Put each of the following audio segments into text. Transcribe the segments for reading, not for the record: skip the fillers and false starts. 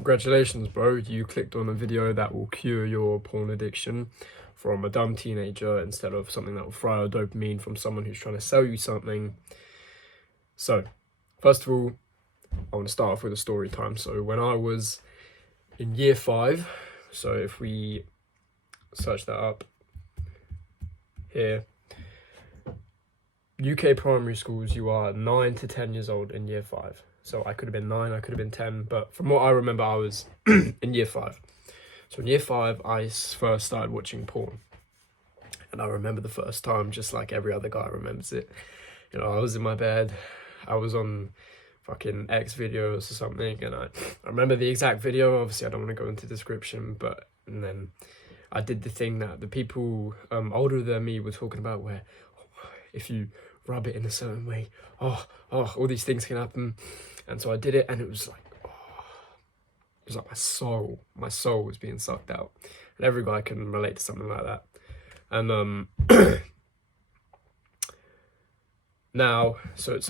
Congratulations, bro. You clicked on a video that will cure your porn addiction from a dumb teenager instead of something that will fry your dopamine from someone who's trying to sell you something. So, first of all, I want to start off with a story time. So when I was in year 5, so if we search that up here, UK primary schools, you are 9 to 10 years old in year 5. So I could have been 9, I could have been 10, but from what I remember, I was in year 5. So in year 5, I first started watching porn. And I remember the first time, just like every other guy remembers it. You know, I was in my bed, I was on fucking X videos or something, and I remember the exact video. Obviously, I don't want to go into description, and then I did the thing that the people older than me were talking about, where if you rub it in a certain way, all these things can happen. And so I did it, and it was like my soul was being sucked out. And every guy can relate to something like that. And now, so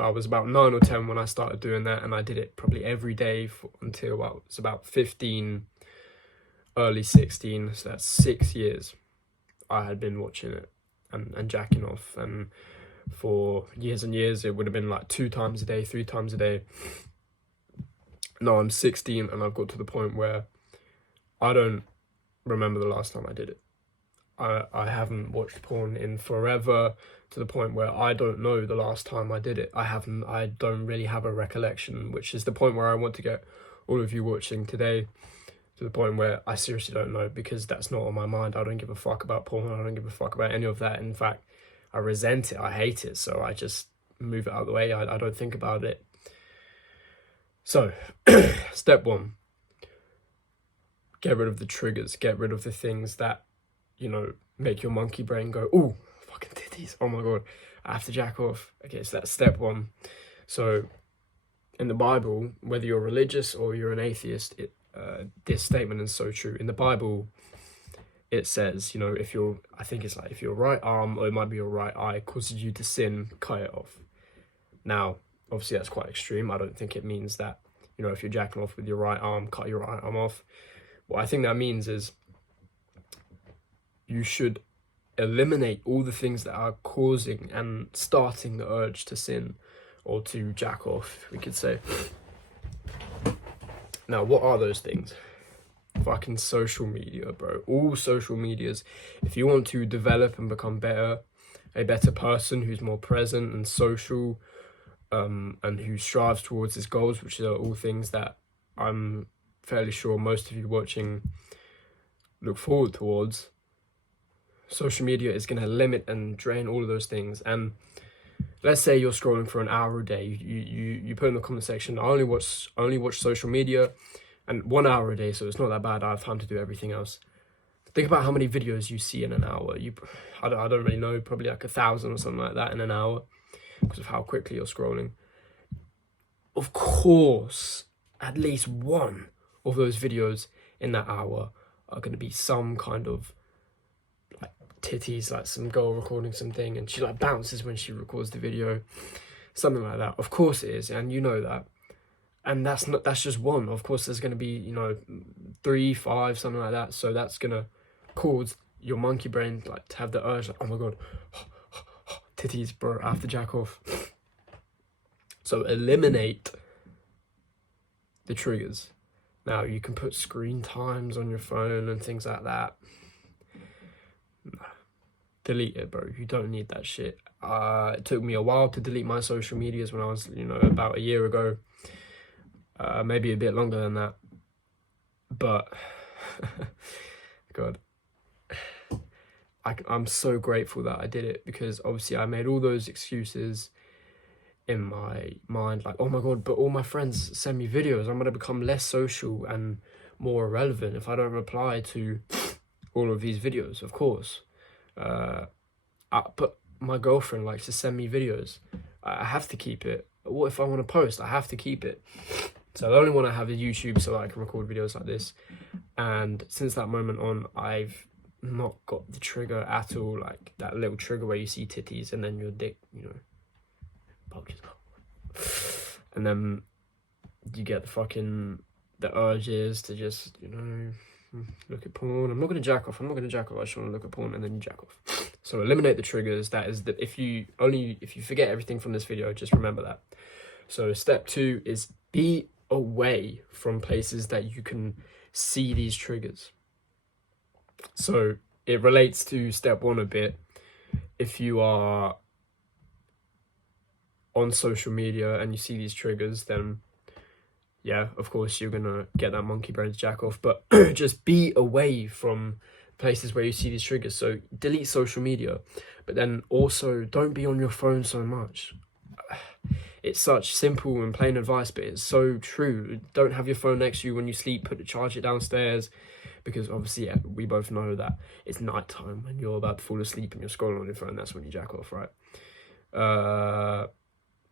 I was about 9 or 10 when I started doing that, and I did it probably every day until I was about 15, early 16. So that's 6 years I had been watching it and jacking off, and for years and years it would have been like 2 times a day, 3 times a day. Now I'm 16 and I've got to the point where I don't remember the last time I did it. I haven't watched porn in forever, to the point where I don't know the last time I did it. I don't really have a recollection, which is the point where I want to get all of you watching today to the point where I seriously don't know, because that's not on my mind. I don't give a fuck about porn. I don't give a fuck about any of that. In fact, I resent it. I hate it. So I just move it out of the way. I don't think about it. So, step 1, get rid of the triggers. Get rid of the things that, you know, make your monkey brain go, ooh, fucking titties. Oh my God, I have to jack off. Okay, so that's step 1. So, in the Bible, whether you're religious or you're an atheist, this statement is so true. In the Bible, it says, you know, if your right arm, or it might be your right eye, causes you to sin, cut it off. Now, obviously that's quite extreme. I don't think it means that, you know, if you're jacking off with your right arm, cut your right arm off. What I think that means is you should eliminate all the things that are causing and starting the urge to sin or to jack off, we could say. Now, what are those things? Fucking social media, bro. All social medias. If you want to develop and become a better person who's more present and social, and who strives towards his goals, which are all things that I'm fairly sure most of you watching look forward towards, social media is going to limit and drain all of those things. And let's say you're scrolling for an hour a day. You put in the comment section, I only watch social media, and 1 hour a day, so it's not that bad. I have time to do everything else. Think about how many videos you see in an hour. I don't really know, probably like 1,000 or something like that in an hour, because of how quickly you're scrolling. Of course, at least one of those videos in that hour are going to be some kind of like titties, like some girl recording something and she like bounces when she records the video, something like that. Of course it is, and you know that. And that's just one. Of course there's going to be, you know, 3, 5, something like that. So that's going to cause your monkey brain like to have the urge, like, oh my God, titties, bro, I have to jack off. So eliminate the triggers. Now, you can put screen times on your phone and things like that. Delete it, bro. You don't need that shit. It took me a while to delete my social medias when I was, you know, about a year ago. Maybe a bit longer than that. But, God, I'm so grateful that I did it, because obviously I made all those excuses in my mind, like, oh my God, but all my friends send me videos. I'm going to become less social and more irrelevant if I don't reply to all of these videos, of course. But my girlfriend likes to send me videos. I have to keep it. What if I want to post? I have to keep it. So the only one I have is YouTube, so I can record videos like this. And since that moment on, I've not got the trigger at all, like that little trigger where you see titties and then your dick, you know, bulges up. And then you get the fucking the urges to just, you know, look at porn. I'm not going to jack off. I just want to look at porn, and then you jack off. So eliminate the triggers. That is that if you forget everything from this video, just remember that. So step 2 is be away from places that you can see these triggers. So it relates to step 1 a bit. If you are on social media and you see these triggers, then yeah, of course, you're gonna get that monkey brain to jack off, but just be away from places where you see these triggers. So delete social media, but then also don't be on your phone so much. It's such simple and plain advice, but it's so true. Don't have your phone next to you when you sleep. Charge it downstairs, because obviously, yeah, we both know that it's nighttime when you're about to fall asleep and you're scrolling on your phone. That's when you jack off, right?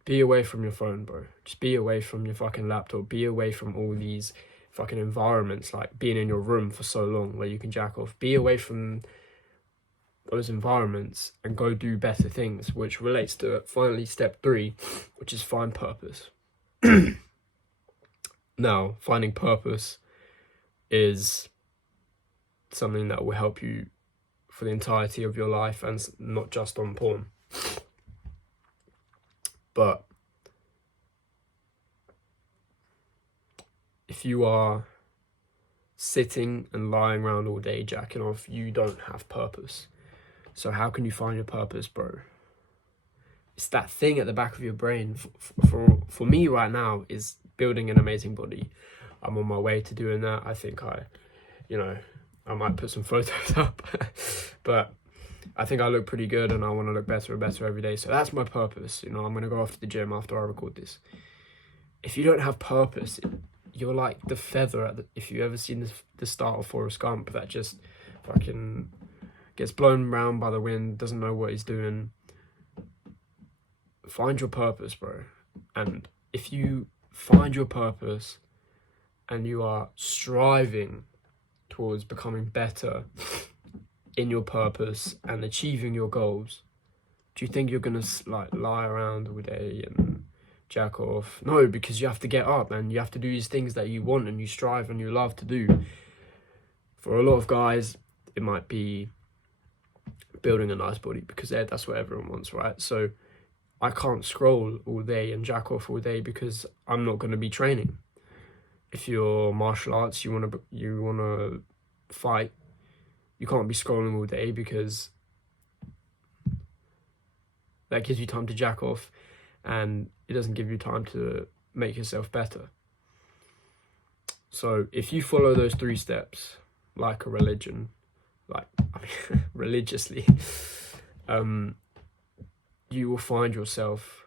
Be away from your phone, bro. Just be away from your fucking laptop. Be away from all these fucking environments, like being in your room for so long where you can jack off. Be away from those environments and go do better things, which relates to finally step 3, which is find purpose. Now, finding purpose is something that will help you for the entirety of your life, and not just on porn. But if you are sitting and lying around all day jacking off, you don't have purpose. So how can you find your purpose, bro? It's that thing at the back of your brain. For me right now is building an amazing body. I'm on my way to doing that. I think I might put some photos up, but I think I look pretty good, and I want to look better and better every day. So that's my purpose. You know, I'm going to go off to the gym after I record this. If you don't have purpose, you're like the feather if you ever seen the start of Forrest Gump, that just fucking gets blown around by the wind, doesn't know what he's doing. Find your purpose, bro. And if you find your purpose and you are striving towards becoming better in your purpose and achieving your goals, do you think you're gonna like lie around all day and jack off? No, because you have to get up and you have to do these things that you want and you strive and you love to do. For a lot of guys, it might be building a nice body, because that's what everyone wants, right? So I can't scroll all day and jack off all day because I'm not going to be training. If you're martial arts, you want to fight, you can't be scrolling all day, because that gives you time to jack off and it doesn't give you time to make yourself better. So if you follow those 3 steps like a religion, religiously, you will find yourself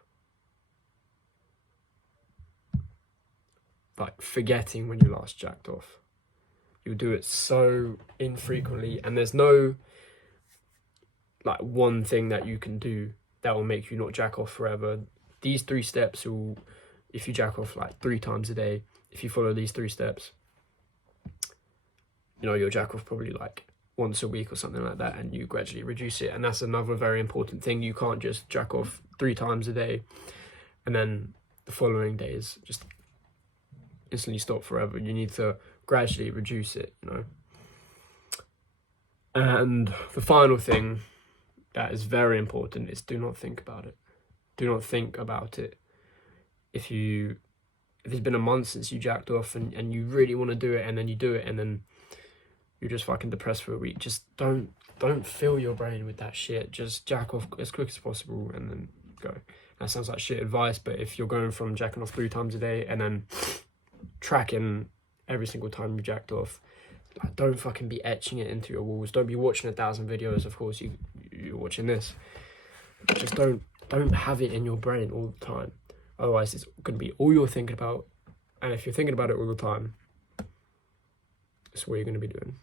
like forgetting when you last jacked off. You'll do it so infrequently, and there's no like one thing that you can do that will make you not jack off forever. These 3 steps will, if you jack off like 3 times a day, if you follow these 3 steps, you know, you'll jack off probably like once a week or something like that, and you gradually reduce it. And that's another very important thing. You can't just jack off 3 times a day and then the following days just instantly stop forever. You need to gradually reduce it, you know. And the final thing that is very important is do not think about it. Do not think about it. If it's been a month since you jacked off and you really want to do it, and then you do it and then you're just fucking depressed for a week, just don't fill your brain with that shit. Just jack off as quick as possible and then go. That sounds like shit advice, but if you're going from jacking off 3 times a day and then tracking every single time you jacked off, like, don't fucking be etching it into your walls. Don't be watching 1,000 videos. Of course you're watching this. Just don't have it in your brain all the time. Otherwise it's going to be all you're thinking about, and if you're thinking about it all the time, that's what you're going to be doing.